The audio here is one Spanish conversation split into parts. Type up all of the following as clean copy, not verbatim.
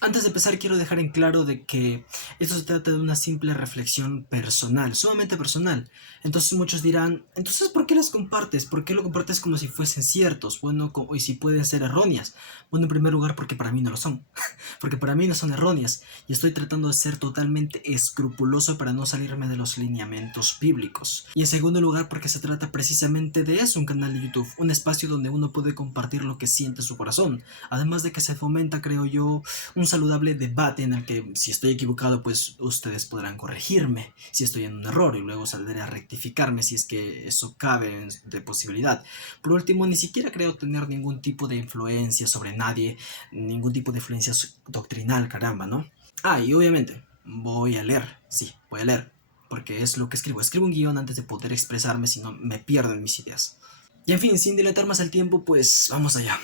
Antes de empezar quiero dejar en claro de que esto se trata de una simple reflexión personal, sumamente personal. Entonces muchos dirán, entonces ¿por qué las compartes? ¿Por qué lo compartes como si fuesen ciertos? Bueno, y si pueden ser erróneas. Bueno, en primer lugar porque para mí no lo son, porque para mí no son erróneas y estoy tratando de ser totalmente escrupuloso para no salirme de los lineamientos bíblicos. Y en segundo lugar porque se trata precisamente de eso, un canal de YouTube, un espacio donde uno puede compartir lo que siente su corazón. Además de que se fomenta, creo yo, un saludable debate en el que si estoy equivocado pues ustedes podrán corregirme si estoy en un error y luego saldré a rectificarme si es que eso cabe de posibilidad. Por último, ni siquiera creo tener ningún tipo de influencia sobre nadie, ningún tipo de influencia doctrinal, caramba, ¿no? Ah, y obviamente voy a leer, sí, voy a leer, porque es lo que escribo. Escribo un guión antes de poder expresarme, si no me pierdo en mis ideas. Y en fin, sin dilatar más el tiempo, pues vamos allá.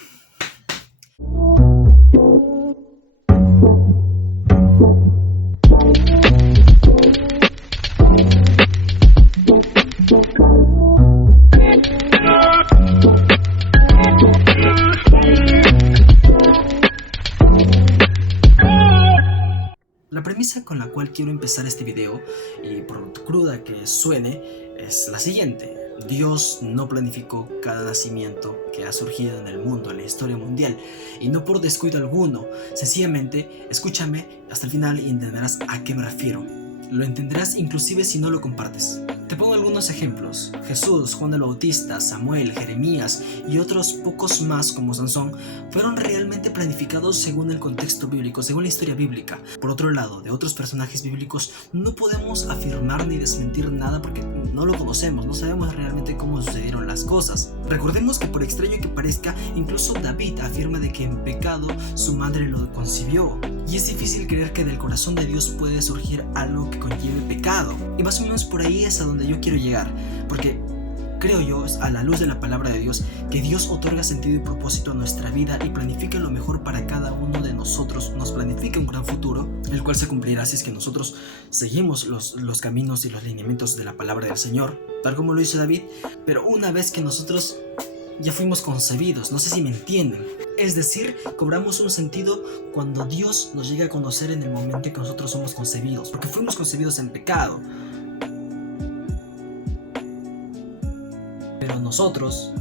La premisa con la cual quiero empezar este video, y por cruda que suene, es la siguiente. Dios no planificó cada nacimiento que ha surgido en el mundo, en la historia mundial, y no por descuido alguno. Sencillamente, escúchame hasta el final y entenderás a qué me refiero. Lo entenderás inclusive si no lo compartes. Te pongo algunos ejemplos. Jesús, Juan el Bautista, Samuel, Jeremías y otros pocos más como Sansón fueron realmente planificados según el contexto bíblico, según la historia bíblica. Por otro lado, de otros personajes bíblicos no podemos afirmar ni desmentir nada porque no lo conocemos, no sabemos realmente cómo sucedieron las cosas. Recordemos que por extraño que parezca, incluso David afirma de que en pecado su madre lo concibió. Y es difícil creer que del corazón de Dios puede surgir algo que conlleve pecado. Y más o menos por ahí es a donde yo quiero llegar, porque creo yo, a la luz de la palabra de Dios, que Dios otorga sentido y propósito a nuestra vida y planifica lo mejor para cada uno de nosotros, nos planifica un gran futuro, el cual se cumplirá si es que nosotros seguimos los caminos y los lineamientos de la palabra del Señor, tal como lo hizo David. Pero una vez que nosotros ya fuimos concebidos, no sé si me entienden. Es decir, cobramos un sentido cuando Dios nos llega a conocer en el momento en que nosotros somos concebidos, porque fuimos concebidos en pecado. Pero nosotros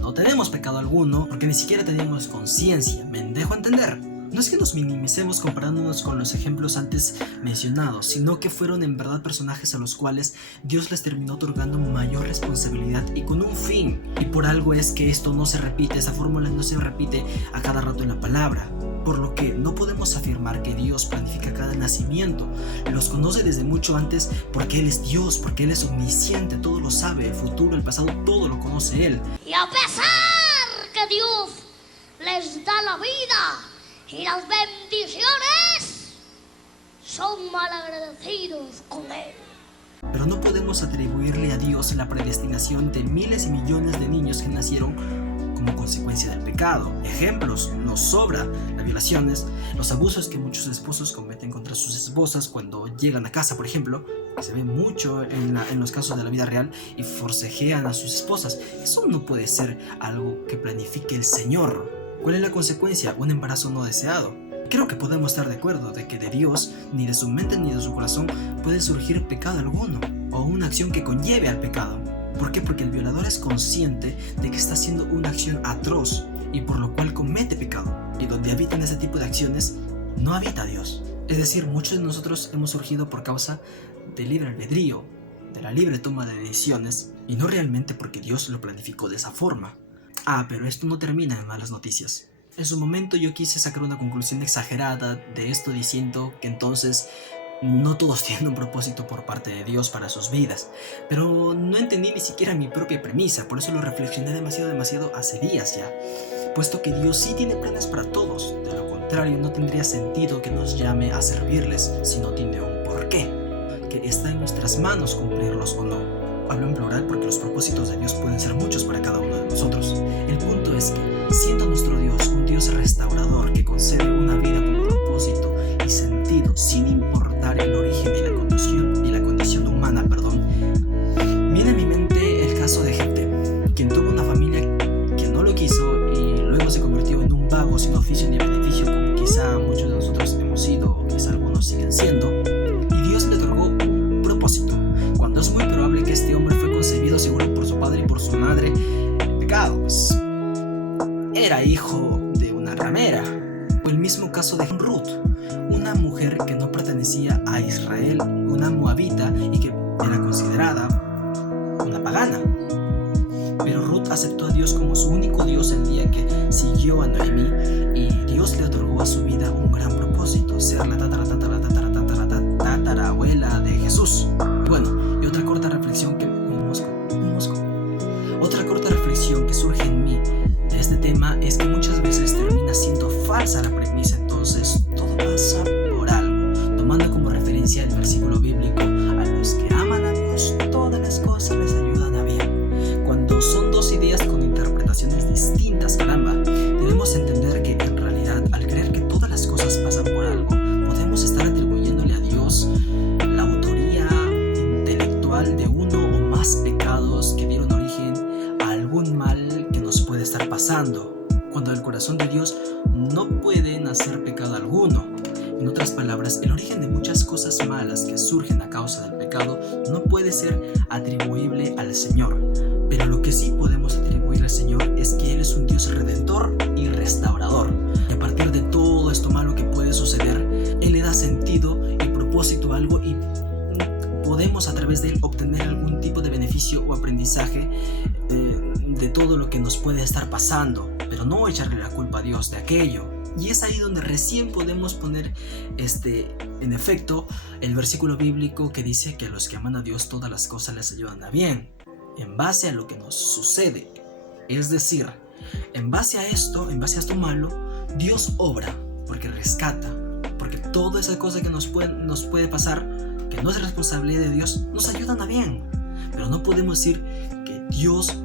no tenemos pecado alguno porque ni siquiera teníamos conciencia, ¿me dejo entender? No es que nos minimicemos comparándonos con los ejemplos antes mencionados, sino que fueron en verdad personajes a los cuales Dios les terminó otorgando mayor responsabilidad y con un fin. Y por algo es que esto no se repite, esa fórmula no se repite a cada rato en la palabra. Por lo que no podemos afirmar que Dios planifica cada nacimiento. Los conoce desde mucho antes porque Él es Dios, porque Él es omnisciente, todo lo sabe, el futuro, el pasado, todo lo conoce Él. Y a pesar que Dios les da la vida y las bendiciones, son malagradecidos con Él. Pero no podemos atribuirle a Dios la predestinación de miles y millones de niños que nacieron como consecuencia del pecado. Ejemplos nos sobra: las violaciones, los abusos que muchos esposos cometen contra sus esposas cuando llegan a casa, por ejemplo, que se ve mucho en los casos de la vida real, y forcejean a sus esposas. Eso no puede ser algo que planifique el Señor. ¿Cuál es la consecuencia? Un embarazo no deseado. Creo que podemos estar de acuerdo de que de Dios, ni de su mente ni de su corazón, puede surgir pecado alguno, o una acción que conlleve al pecado. ¿Por qué? Porque el violador es consciente de que está haciendo una acción atroz, y por lo cual comete pecado. Y donde habitan ese tipo de acciones, no habita Dios. Es decir, muchos de nosotros hemos surgido por causa del libre albedrío, de la libre toma de decisiones, y no realmente porque Dios lo planificó de esa forma. Ah, pero esto no termina en malas noticias. En su momento yo quise sacar una conclusión exagerada de esto, diciendo que entonces no todos tienen un propósito por parte de Dios para sus vidas. Pero no entendí ni siquiera mi propia premisa, por eso lo reflexioné demasiado hace días ya. Puesto que Dios sí tiene planes para todos, de lo contrario no tendría sentido que nos llame a servirles si no tiene un porqué, que está en nuestras manos cumplirlos o no. Hablo en plural porque los propósitos de Dios pueden ser muchos para cada uno de nosotros. El punto es que, siendo nuestro Dios un Dios restaurador que concede una vida con propósito y sentido sin importar el origen y la condición humana, viene a mi mente el caso de gente quien tuvo una familia que no lo quiso y luego se convirtió en un vago sin oficio ni beneficio, como quizá muchos de nosotros mismo caso de Ruth, una mujer que no pertenecía a Israel, una moabita y que era considerada una pagana. Pero Ruth aceptó a Dios como su único Dios el día que siguió a Noemí, y Dios le otorgó a su vida un gran propósito: ser la tatarabuela de Jesús. Bueno, y otra corta reflexión que surge en mí de este tema es que muchas veces termina siendo falsa la premisa. Entonces todo pasa por algo, tomando como referencia el versículo bíblico: a los que aman a Dios todas las cosas les ayudan a bien. Cuando son dos ideas con interpretaciones distintas, caramba, debemos entender que en realidad, al creer que todas las cosas pasan por algo, podemos estar atribuyéndole a Dios la autoría intelectual de uno o más pecados que dieron origen a algún mal que nos puede estar pasando, cuando del corazón de Dios no puede nacer pecado alguno. En otras palabras, el origen de muchas cosas malas que surgen a causa del pecado no puede ser atribuible al Señor. Pero lo que sí podemos atribuir al Señor es que Él es un Dios redentor y restaurador. Y a partir de todo esto malo que puede suceder, Él le da sentido y propósito a algo, y podemos a través de Él obtener algún tipo de beneficio o aprendizaje de todo lo que nos puede estar pasando, pero no echarle la culpa a Dios de aquello. Y es ahí donde recién podemos poner en efecto el versículo bíblico que dice que a los que aman a Dios todas las cosas les ayudan a bien, en base a lo que nos sucede. Es decir, en base a esto malo, Dios obra porque rescata, porque toda esa cosa que nos puede pasar, que no es responsabilidad de Dios, nos ayudan a bien. Pero no podemos decir que Dios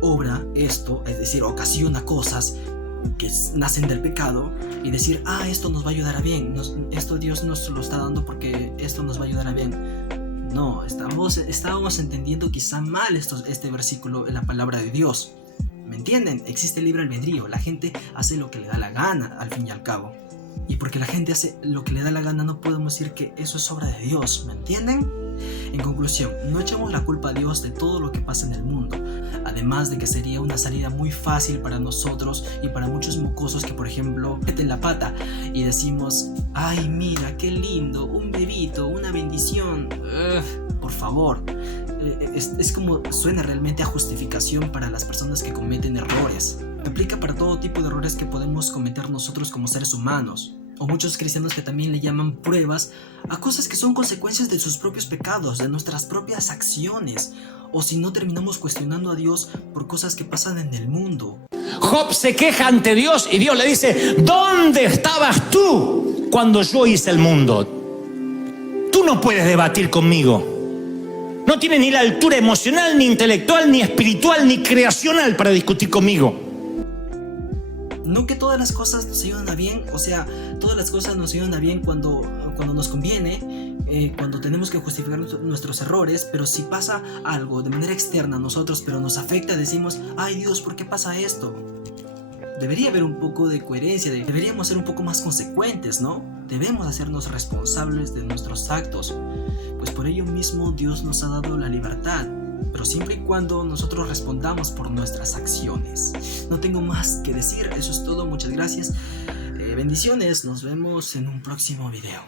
obra esto, es decir, ocasiona cosas que nacen del pecado, y decir: esto nos va a ayudar a bien, esto Dios nos lo está dando porque esto nos va a ayudar a bien. No, estábamos entendiendo quizá mal este versículo en la palabra de Dios. ¿Me entienden? Existe libre albedrío, la gente hace lo que le da la gana al fin y al cabo. Y porque la gente hace lo que le da la gana, no podemos decir que eso es obra de Dios, ¿me entienden? En conclusión, no echemos la culpa a Dios de todo lo que pasa en el mundo, además de que sería una salida muy fácil para nosotros y para muchos mocosos que, por ejemplo, meten la pata y decimos: ¡ay, mira, qué lindo! Un bebito, una bendición. Por favor, es como suena realmente a justificación para las personas que cometen errores. Aplica para todo tipo de errores que podemos cometer nosotros como seres humanos. O muchos cristianos que también le llaman pruebas a cosas que son consecuencias de sus propios pecados, de nuestras propias acciones. O si no, terminamos cuestionando a Dios por cosas que pasan en el mundo. Job se queja ante Dios y Dios le dice: ¿dónde estabas tú cuando yo hice el mundo? Tú no puedes debatir conmigo. No tienes ni la altura emocional, ni intelectual, ni espiritual, ni creacional para discutir conmigo. No que todas las cosas nos ayudan a bien, o sea, todas las cosas nos ayudan a bien cuando nos conviene, cuando tenemos que justificar nuestros errores, pero si pasa algo de manera externa a nosotros, pero nos afecta, decimos: ¡ay, Dios, ¿por qué pasa esto? Debería haber un poco de coherencia, deberíamos ser un poco más consecuentes, ¿no? Debemos hacernos responsables de nuestros actos, pues por ello mismo Dios nos ha dado la libertad, pero siempre y cuando nosotros respondamos por nuestras acciones. No tengo más que decir, eso es todo, muchas gracias, bendiciones, nos vemos en un próximo video.